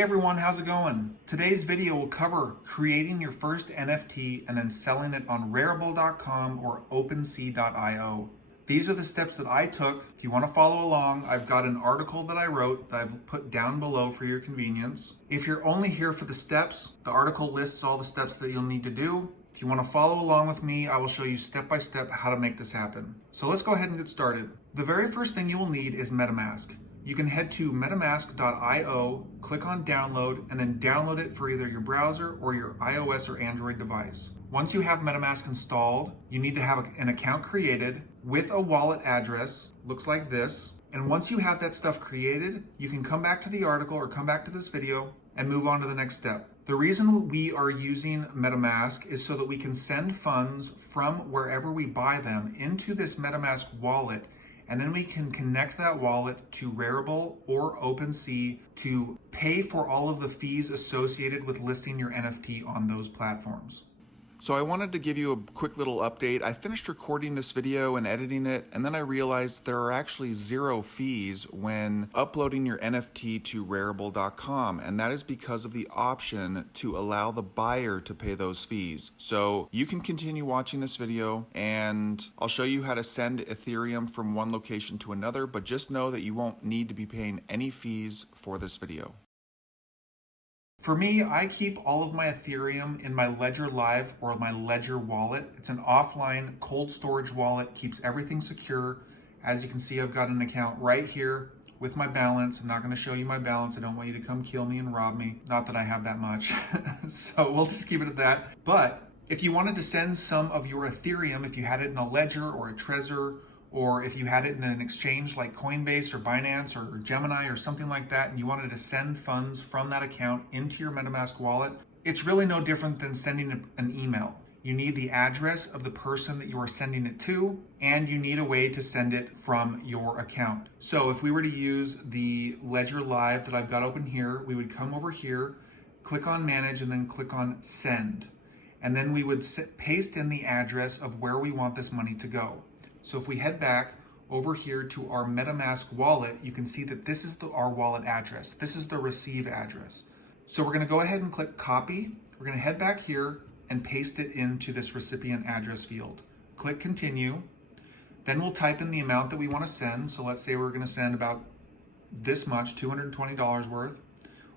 Hey everyone, how's it going? Today's video will cover creating your first NFT and then selling it on Rarible.com or OpenSea.io. These are the steps that I took. If you want to follow along, I've got an article that I wrote that I've put down below for your convenience. If you're only here for the steps, the article lists all the steps that you'll need to do. If you want to follow along with me, I will show you step by step how to make this happen. So let's go ahead and get started. The very first thing you will need is MetaMask. You can head to metamask.io, click on download, and then download it for either your browser or your iOS or Android device. Once you have MetaMask installed, you need to have an account created with a wallet address, looks like this. And once you have that stuff created, you can come back to the article or come back to this video and move on to the next step. The reason we are using MetaMask is so that we can send funds from wherever we buy them into this MetaMask wallet, and then we can connect that wallet to Rarible or OpenSea to pay for all of the fees associated with listing your NFT on those platforms. So I wanted to give you a quick little update. I finished recording this video and editing it, and then I realized there are actually 0 fees when uploading your NFT to Rarible.com, and that is because of the option to allow the buyer to pay those fees. So you can continue watching this video, and I'll show you how to send Ethereum from one location to another, but just know that you won't need to be paying any fees for this video. For me, I keep all of my Ethereum in my Ledger Live or my Ledger wallet. It's an offline cold storage wallet, keeps everything secure. As you can see, I've got an account right here with my balance. I'm not going to show you my balance. I don't want you to come kill me and rob me. Not that I have that much. So we'll just keep it at that. But if you wanted to send some of your Ethereum, if you had it in a Ledger or a Trezor, or if you had it in an exchange like Coinbase or Binance or Gemini or something like that, and you wanted to send funds from that account into your MetaMask wallet, it's really no different than sending an email. You need the address of the person that you are sending it to, and you need a way to send it from your account. So if we were to use the Ledger Live that I've got open here, we would come over here, click on Manage, and then click on Send. And then we would paste in the address of where we want this money to go. So if we head back over here to our MetaMask wallet, you can see that this is our wallet address. This is the receive address. So we're going to go ahead and click copy. We're going to head back here and paste it into this recipient address field. Click continue. Then we'll type in the amount that we want to send. So let's say we're going to send about this much, $220 worth.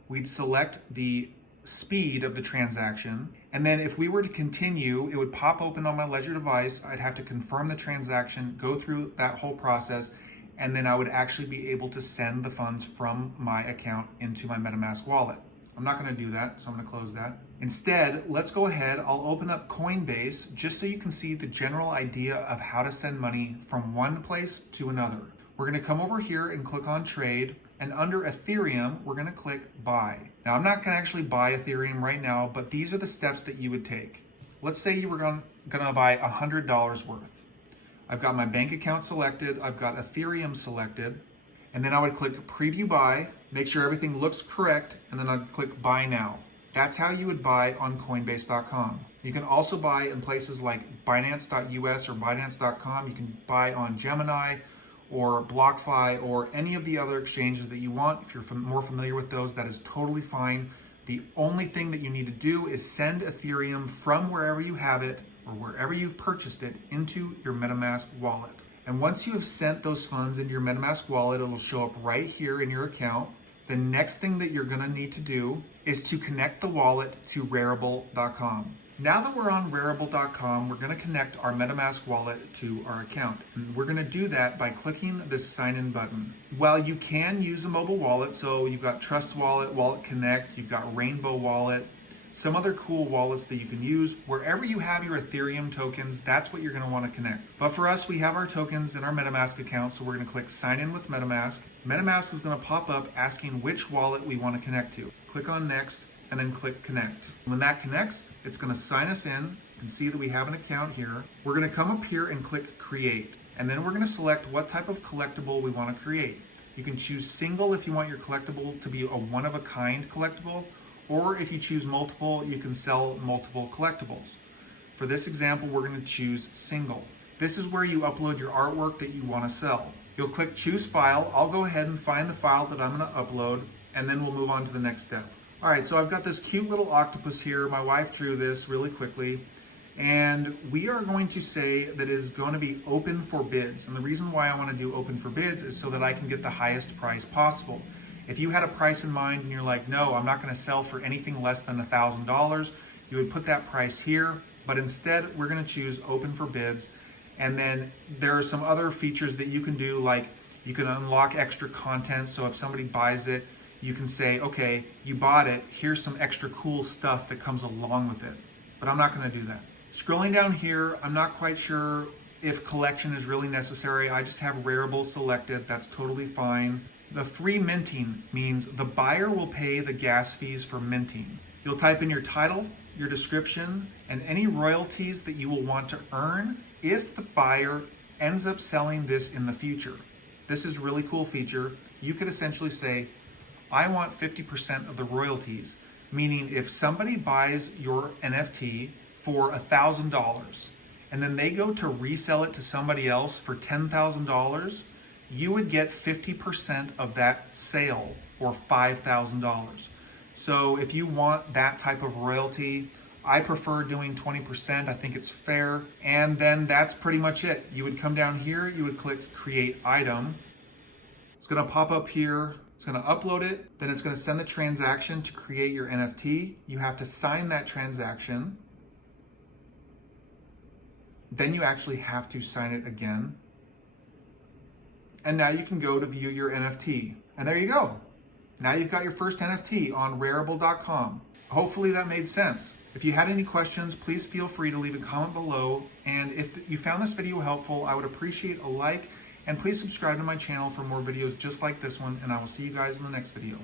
We'd select the speed of the transaction, and then if we were to continue, it would pop open on my Ledger device. I'd have to confirm the transaction, go through that whole process, and then I would actually be able to send the funds from my account into my MetaMask wallet. I'm not going to do that, so I'm going to close that. Instead, let's go ahead. I'll open up Coinbase just so you can see the general idea of how to send money from one place to another. We're going to come over here and click on trade, and under Ethereum, we're going to click buy. Now, I'm not going to actually buy Ethereum right now, but these are the steps that you would take. Let's say you were going to buy $100 worth. I've got my bank account selected. I've got Ethereum selected, and then I would click preview buy, make sure everything looks correct, and then I'd click buy now. That's how you would buy on Coinbase.com. You can also buy in places like Binance.us or Binance.com. You can buy on Gemini or BlockFi or any of the other exchanges that you want. If you're more familiar with those, that is totally fine. The only thing that you need to do is send Ethereum from wherever you have it or wherever you've purchased it into your MetaMask wallet. And once you have sent those funds into your MetaMask wallet, it'll show up right here in your account. The next thing that you're gonna need to do is to connect the wallet to Rarible.com. Now that we're on Rarible.com, we're going to connect our MetaMask wallet to our account. And we're going to do that by clicking this sign in button. While you can use a mobile wallet, so you've got Trust Wallet, Wallet Connect, you've got Rainbow Wallet, some other cool wallets that you can use. Wherever you have your Ethereum tokens, that's what you're going to want to connect. But for us, we have our tokens in our MetaMask account, so we're going to click sign in with MetaMask. MetaMask is going to pop up asking which wallet we want to connect to. Click on next, and then click connect. When that connects, it's going to sign us in. You can see that we have an account here. We're going to come up here and click create, and then we're going to select what type of collectible we want to create. You can choose single if you want your collectible to be a one-of-a-kind collectible, or if you choose multiple, you can sell multiple collectibles. For this example, we're going to choose single. This is where you upload your artwork that you want to sell. You'll click choose file. I'll go ahead and find the file that I'm going to upload. and then we'll move on to the next step. All right, so I've got this cute little octopus here. My wife drew this really quickly. And we are going to say that it is going to be open for bids. And the reason why I want to do open for bids is so that I can get the highest price possible. If you had a price in mind and you're like, no, I'm not going to sell for anything less than $1,000, you would put that price here. But instead, we're going to choose open for bids. And then there are some other features that you can do, like you can unlock extra content. So if somebody buys it, you can say, okay, you bought it, here's some extra cool stuff that comes along with it. But I'm not going to do that. Scrolling down here, I'm not quite sure if collection is really necessary. I just have Rarible selected. That's totally fine. The free minting means the buyer will pay the gas fees for minting. You'll type in your title, your description, and any royalties that you will want to earn if the buyer ends up selling this in the future. This is a really cool feature. You could essentially say, I want 50% of the royalties, meaning if somebody buys your NFT for $1,000 and then they go to resell it to somebody else for $10,000, you would get 50% of that sale, or $5,000. So if you want that type of royalty, I prefer doing 20%. I think it's fair. And then that's pretty much it. You would come down here, you would click Create Item. It's gonna pop up here. It's gonna upload it. Then it's gonna send the transaction to create your NFT. You have to sign that transaction. Then you actually have to sign it again. And now you can go to view your NFT. And there you go. Now you've got your first NFT on Rarible.com. Hopefully that made sense. If you had any questions, please feel free to leave a comment below. And if you found this video helpful, I would appreciate a like, and please subscribe to my channel for more videos just like this one, and I will see you guys in the next video.